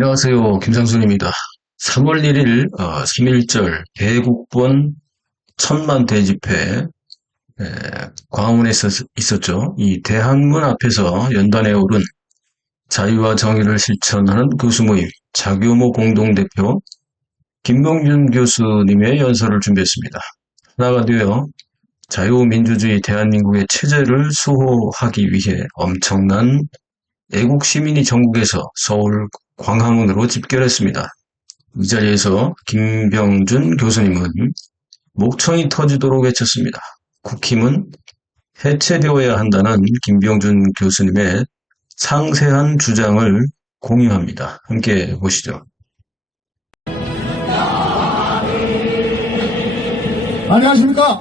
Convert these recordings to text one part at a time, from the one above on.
안녕하세요. 김상순입니다. 3월 1일 3.1절 대국본 천만 대집회 광화문에 있었죠. 이 대학문 앞에서 연단에 오른 자유와 정의를 실천하는 교수 모임 자교모 공동대표 김병준 교수님의 연설을 준비했습니다. 하나가 되어 자유민주주의 대한민국의 체제를 수호하기 위해 엄청난 애국 시민이 전국에서 서울 광화문으로 집결했습니다. 이 자리에서 김병준 교수님은 목청이 터지도록 외쳤습니다. 국힘은 해체되어야 한다는 김병준 교수님의 상세한 주장을 공유합니다. 함께 보시죠. 안녕하십니까.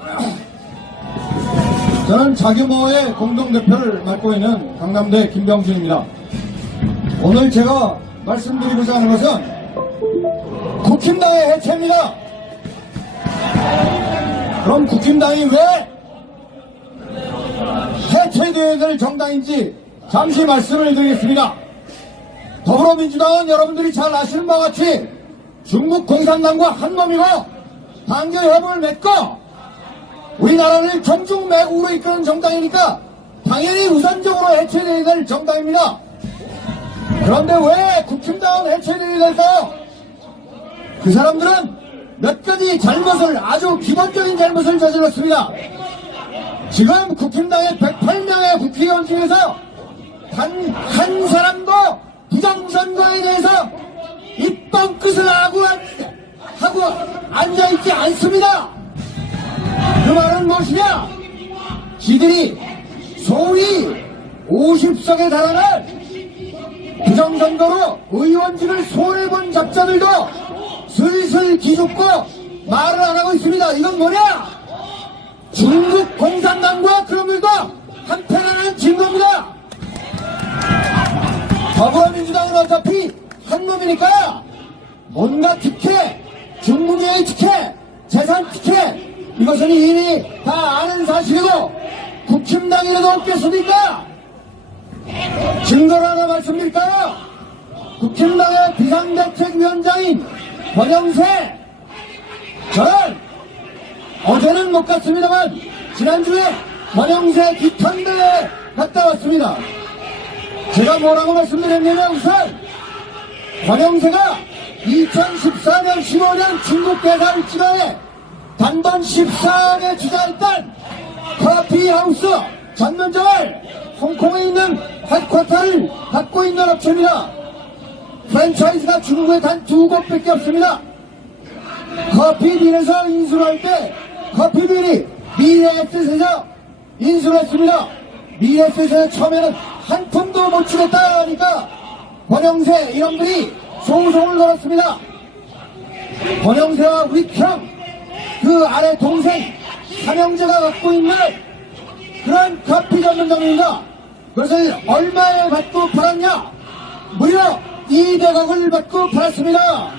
저는 자교모의 공동대표를 맡고 있는 강남대 김병준입니다. 오늘 제가 말씀드리고자 하는 것은 국힘당의 해체입니다. 그럼 국힘당이 왜 해체되어야 될 정당인지 잠시 말씀을 드리겠습니다. 더불어민주당은 여러분들이 잘 아시는 바와 같이 중국 공산당과 한몸이고 단결협을 맺고 우리나라를 정중 매국으로 이끄는 정당이니까 당연히 우선적으로 해체되어야 될 정당입니다. 그런데 왜 국힘당은 해체되어야 될까요? 그 사람들은 몇 가지 잘못을, 아주 기본적인 잘못을 저질렀습니다. 지금 국힘당의 108명의 국회의원 중에서 단 한 사람도 부정선거에 대해서 입번 끝을 하고 앉아있지 않습니다. 그 말은 무엇이냐? 지들이 소위 50석에 달하는 부정선거로 의원직을 손해본 작자들도 슬슬 기죽고 말을 안 하고 있습니다. 이건 뭐냐? 중국 공산당과 그놈들도 한패라는 증거입니다. 더불어민주당은 어차피 한놈이니까 온갖 특혜, 중국의 특혜, 재산 특혜, 이것은 이미 다 아는 사실이고 국힘당이라도 없겠습니까? 증거를 하나 말씀드릴까요? 국힘당의 비상대책위원장인 권영세, 저는 어제는 못 갔습니다만 지난주에 권영세 기탄대에 갔다 왔습니다. 제가 뭐라고 말씀드렸냐면 우선 권영세가 2014년 15년 중국 대사를 지나에 단돈 14억에 투자했던 커피하우스 전문점을 홍콩에 있는 헤드쿼터를 갖고 있는 업체입니다. 프랜차이즈가 중국에 단 2곳밖에 없습니다. 커피빈에서 인수를 할 때 커피빈이 미래에셋에서 인수를 했습니다. 미래에셋에서 처음에는 한 푼도 못 주겠다 하니까 권영세 이놈들이 소송을 걸었습니다. 권영세와 위형 그 아래 동생 삼형제가 갖고 있는 그런 커피 전문점입니다. 그것을 얼마에 받고 팔았냐? 무려 200억을 받고 팔았습니다.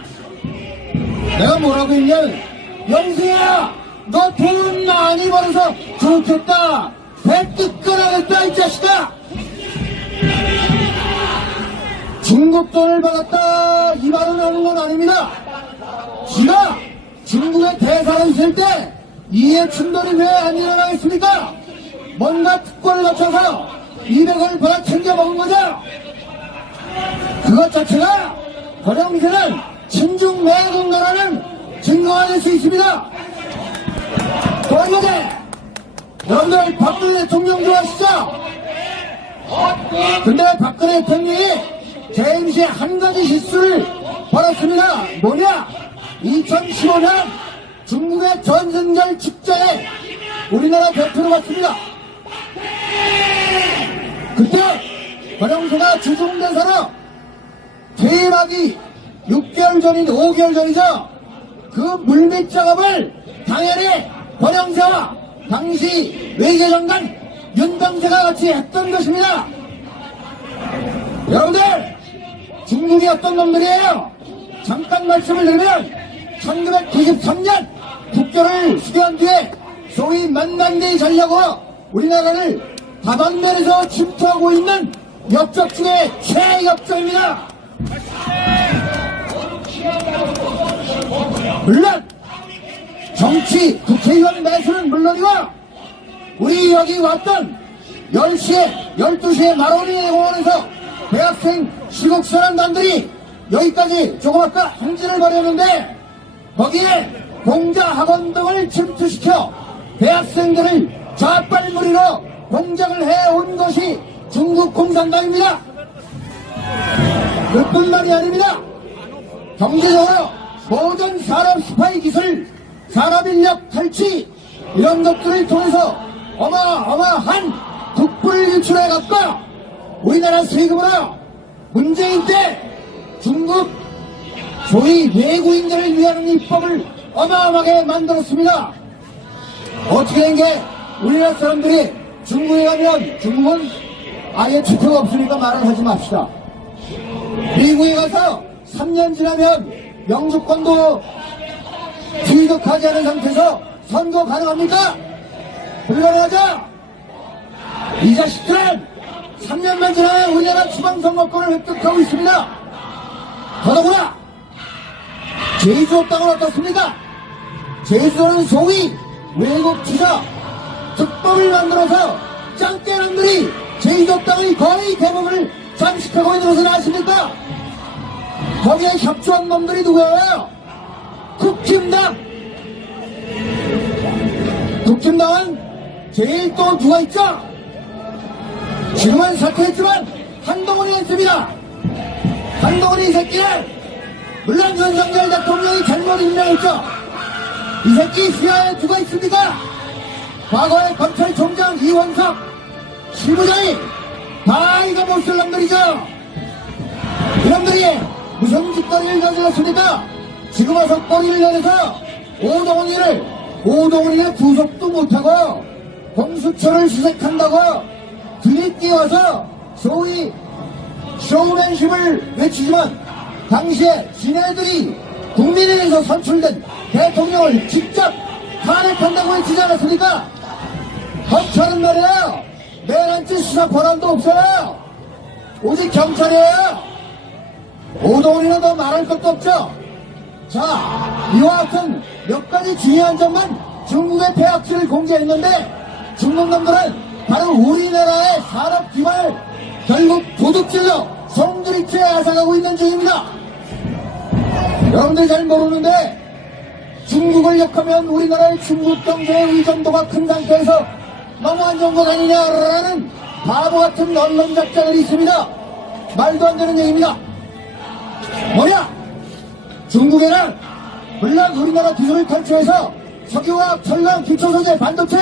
내가 뭐라고 했냐면 영수야 너 돈 많이 벌어서 좋겠다. 배 뜨끈하겠다 이 자식아. 중국 돈을 받았다 이 말을 하는 건 아닙니다. 지가 중국의 대사로 있을 때 이해 충돌이 왜 안 일어나겠습니까? 뭔가 특권을 거쳐서 200억을 받아 챙겨 먹은 거죠. 그것 자체가 권영세는 친중 매국노라는 증거가 될 수 있습니다. 또 한 가지, 여러분들 박근혜 대통령 좋아하시죠? 근데 박근혜 대통령이 재임시에 한 가지 실수를 벌였습니다. 뭐냐? 2015년 중국의 전승절 축제에 우리나라 대표로 갔습니다. 그때 권영세가 주중대사로 퇴임하기 6개월 전인 5개월 전이죠. 그 물밑 작업을 당연히 권영세와 당시 외교장관 윤병세가 같이 했던 것입니다. 여러분들 중국이 어떤 놈들이에요? 잠깐 말씀을 드리면 1993년 국교를 수교한 뒤에 소위 만만대의 전략으로 우리나라를 다방면에서 침투하고 있는 역적 중에 최역적입니다. 물론 정치 국회의원 매수는 물론이고 우리 여기 왔던 10시에 12시에 마로니 공원에서 대학생 시국선언단들이 여기까지 조금 아까 행진을 벌였는데 거기에 공자 학원 등을 침투시켜 대학생들을 좌빨무리로 공작을 해온 것이 중국 공산당입니다. 그뿐만이 아닙니다. 경제적으로 모든 산업 스파이 기술, 산업인력 탈취 이런 것들을 통해서 어마어마한 국부를 유출해갖고 우리나라 세금으로 문재인 때 중국 소위 외국인들을 위한 입법을 어마어마하게 만들었습니다. 어떻게 된 게 우리나라 사람들이 중국에 가면 중국은 아예 투표가 없으니까 말을 하지 맙시다. 미국에 가서 3년 지나면 영주권도 취득하지 않은 상태에서 선거 가능합니까? 불가능하죠? 이 자식들은 3년만 지나면 우리나라 지방선거권을 획득하고 있습니다. 더더구나 제주도 땅은 어떻습니까? 제주도는 소위 외국 투자 특법을 만들어서 짱깨남들이 제주도 땅의 거의 대부분을 잠식하고 있는 것을 아십니까? 거기에 협조한 놈들이 누구예요? 국힘당. 국힘당은 제일 또 누가 있죠? 지금은 사퇴했지만 한동훈이 있습니다. 한동훈이 이 새끼는 물론 윤석열 대통령이 잘못 임명했죠. 이 새끼 시야에 누가 있습니까? 과거에 검찰총장 이원석 실무장이 다 이거 못쓸 놈들이죠. 이놈들이 무슨 짓거리를 저질렀습니까? 지금 와서 꼬리를 내려서 오동훈이를 구속도 못하고 공수처를 수색한다고 들이띄워서 소위 쇼맨십을 외치지만 당시에 지네들이 국민의힘에서 선출된 대통령을 직접 탄핵한다고 외치지 않았습니까? 검찰은 말이에요. 내란죄 수사 권한도 없어요. 오직 경찰이에요. 오동훈이는 더 말할 것도 없죠. 자, 이와 같은 몇 가지 중요한 점만 중국의 폐악질을 공개했는데 중국 놈들은 바로 우리나라의 산업 기반을 결국 도둑질로 송두리째 앗아가고 있는 중입니다. 여러분들이 잘 모르는데 중국을 역하면 우리나라의 중국 경제의 의존도가 큰 상태에서 너무 안 좋은 것 아니냐라는 바보 같은 언론 작자들이 있습니다. 말도 안 되는 얘기입니다. 뭐냐? 중국에는 물론 우리나라 기술을 탈취해서 석유화학, 철강, 기초소재, 반도체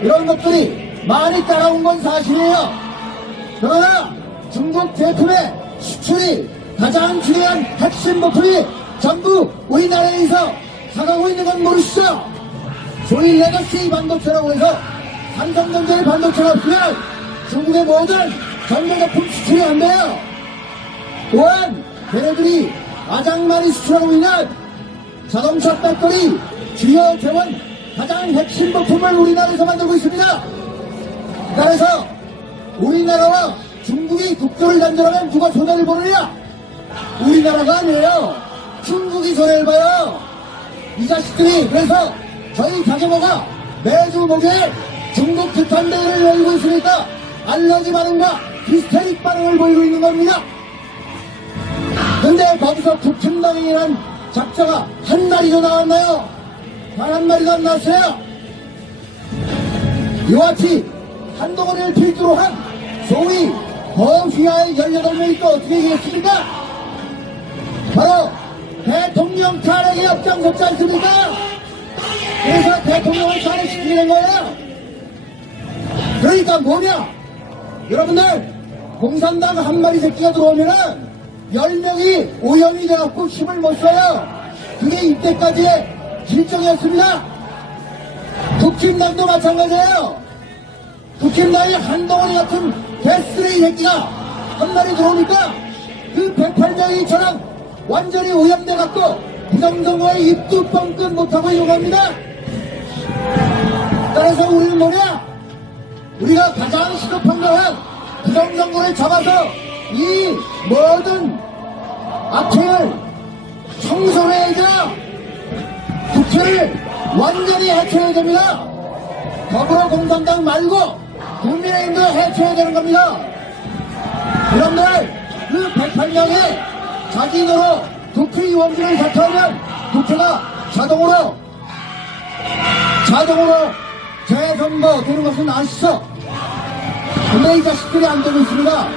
이런 것들이 많이 따라온 건 사실이에요. 그러나 중국 제품의 수출이 가장 중요한 핵심 부품이 전부 우리나라에서 사가고 있는 건 모르시죠? 소위 레거시 반도체라고 해서 삼성전자의 반도체가 없으면 중국의 모든 전자제품 수출이 안 돼요. 또한 걔네들이 가장 많이 수출하고 있는 자동차 배터리, 주요 재원 가장 핵심 부품을 우리나라에서 만들고 있습니다. 그래서 우리나라와 중국이 국교를 단절하면 누가 손해를 보느냐? 우리나라가 아니에요. 중국이 손해를 봐요. 이 자식들이 그래서 저희 자전거가 매주 목요일 중국 규탄대회를 열고 있으니까 알러지 반응과 히스테릭 반응을 보이고 있는 겁니다. 근데 거기서 국힘당이라는 작자가 한 마리도 나왔나요? 단 한 마리도 안 나왔어요. 이와 같이 한동훈을 필두로 한 소위 거휘하의 18명이 또 어떻게 얘기했습니까? 바로 대통령 탄핵에 앞장섰지 않습니까? 그래서 대통령을 탄핵시키는 거예요. 그러니까 뭐냐? 여러분들 공산당 한 마리 새끼가 들어오면은 10명이 오염이 돼갖고 힘을 못 써요. 그게 이때까지의 실정이었습니다. 국힘당도 마찬가지예요. 국힘당이 한동훈이 같은 개쓰레기 새끼가 한 마리 들어오니까 그 108명이 완전히 오염돼갖고 부정선거에 입도 뻥끗 못하고 있는 겁니다. 따라서 우리는 뭐냐? 우리가 가장 시급한 것은 부정선거를 잡아서 이 모든 악행을 청소해야죠. 이를 완전히 해체해야 됩니다. 더불어공산당 말고 국민의힘도 해체해야 되는 겁니다. 그런데 그 108명이 자진으로 국회의원직을 사퇴하면 국회가 자동으로 재선거 되는 것은 아시죠? 근데 이 자식들이 안 되고 있습니다.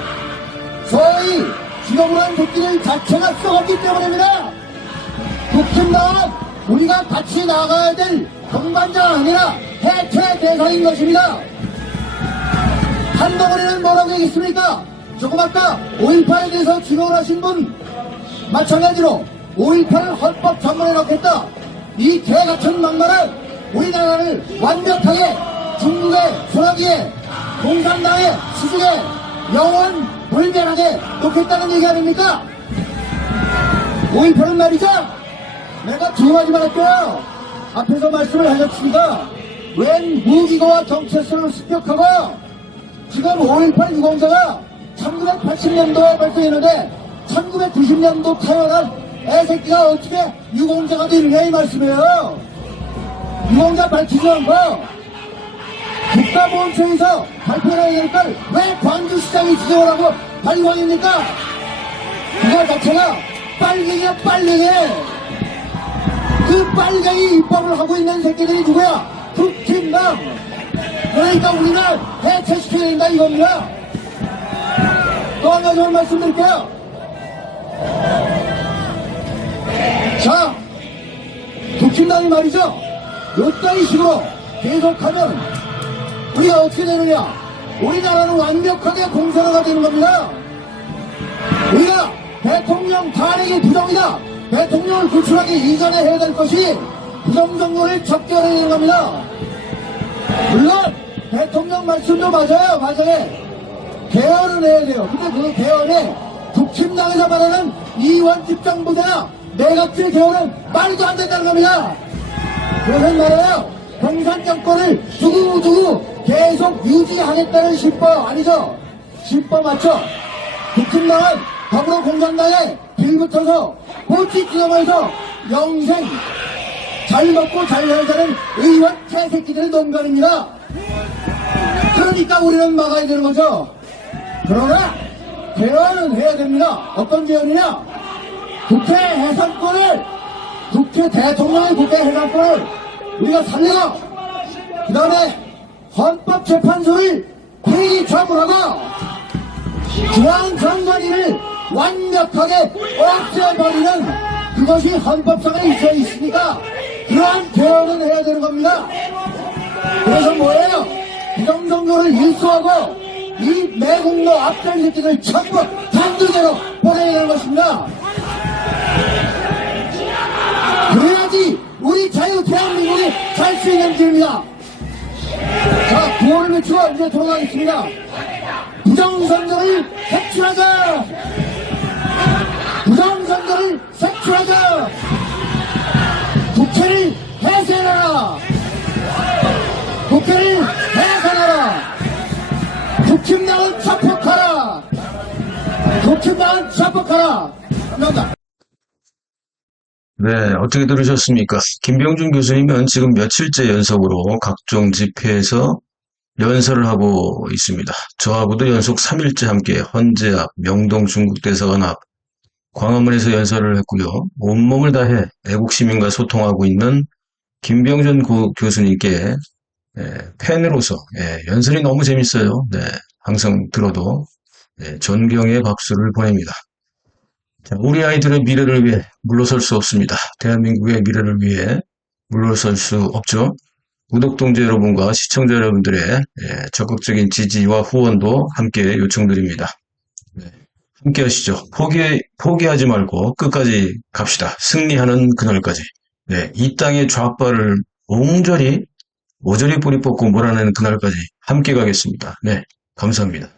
소위 지역으로는 도끼를 자체가 썩었기 때문입니다. 국힘당은 우리가 같이 나가야 될 동반자가 아니라 해체 대상인 것입니다. 한덩어리는 뭐라고 얘기했습니까? 조금 아까 5.18에 대해서 지적을 하신 분 마찬가지로 5.18을 헌법 전문에 넣겠다. 이 개같은 막말은 우리나라를 완벽하게 중국의 소나기에 공산당의 수중에 영원 불변하게 놓겠다는 얘기 아닙니까? 5.18은 말이죠. 내가 두 가지만 할게요. 앞에서 말씀을 하셨으니까 웬 무기고와 정체성을 습격하고 지금 5.18 유공자가 1980년도에 발생했는데 1990년도 태어난 애새끼가 어떻게 유공자가 되느냐 이 말씀이에요. 유공자 밝히지 않고 국가보훈처에서 발표해야 될 걸 왜 광주시장이 지적을 하고 발광입니까? 그거 자체가 빨갱이야 빨갱이. 그 빨갱이 입법을 하고 있는 새끼들이 누구야? 국힘당. 그러니까 우리는 해체시켜야 된다 이겁니다. 또 한 가지 말씀드릴게요. 자, 국힘당이 말이죠. 이따위 식으로 계속하면 우리가 어떻게 되느냐? 우리나라는 완벽하게 공산화가 되는 겁니다. 우리가 대통령 탄핵이 부정이다. 대통령을 구출하기 이전에 해야 될 것이 부정정권을 척결해야 되는 겁니다. 물론 대통령 말씀도 맞아요. 개헌은 해야 돼요. 근데 그 개헌에 국힘당에서 말하는 이원 집정부대나 내각제 개헌은 말도 안 된다는 겁니다. 그것은 말이에요. 공산 정권을 두고두고 계속 유지하겠다는 신법 아니죠? 신법 맞죠? 국힘당은 더불어공산당에 빌붙어서 고치기념에서 영생 잘 먹고 잘 살자는 의원 개새끼들의 농간입니다. 그러니까 우리는 막아야 되는 거죠. 그러나 개헌은 해야 됩니다. 어떤 개헌이냐? 국회 해산권을 대통령의 국회 해산권을 우리가 살리고 그 다음에 헌법재판소를 폐기 처분하고 중앙선관위를 완벽하게 없애버리는 그것이 헌법상에 있어 있으니까 그러한 개헌은 해야 되는 겁니다. 그래서 뭐예요? 부정선거를 일소하고 이 매국노 앞전 새끼들 전부 단두대로 보내야 되는 것입니다. 그래야지 우리 자유 대한민국이 살 수 있는 길입니다. 자, 구호를 외치고 이제 돌아가겠습니다. 부정선거를 색출하자! 부정선거를 색출하자! 국회를 해산하라! 국회를 해산하라! 국힘당은 자폭하라! 국힘당은 자폭하라! 감사합니다. 네, 어떻게 들으셨습니까? 김병준 교수님은 지금 며칠째 연속으로 각종 집회에서 연설을 하고 있습니다. 저하고도 연속 3일째 함께 헌재 앞, 명동 중국대사관 앞, 광화문에서 연설을 했고요. 온몸을 다해 애국시민과 소통하고 있는 김병준 교수님께 팬으로서 연설이 너무 재밌어요. 네, 항상 들어도 존경의 박수를 보냅니다. 자, 우리 아이들의 미래를 위해 물러설 수 없습니다. 대한민국의 미래를 위해 물러설 수 없죠. 구독동지 여러분과 시청자 여러분들의 적극적인 지지와 후원도 함께 요청드립니다. 네, 함께 하시죠. 포기하지 말고 끝까지 갑시다. 승리하는 그날까지. 네, 이 땅의 좌빨을 오저리 뿌리 뽑고 몰아내는 그날까지 함께 가겠습니다. 네, 감사합니다.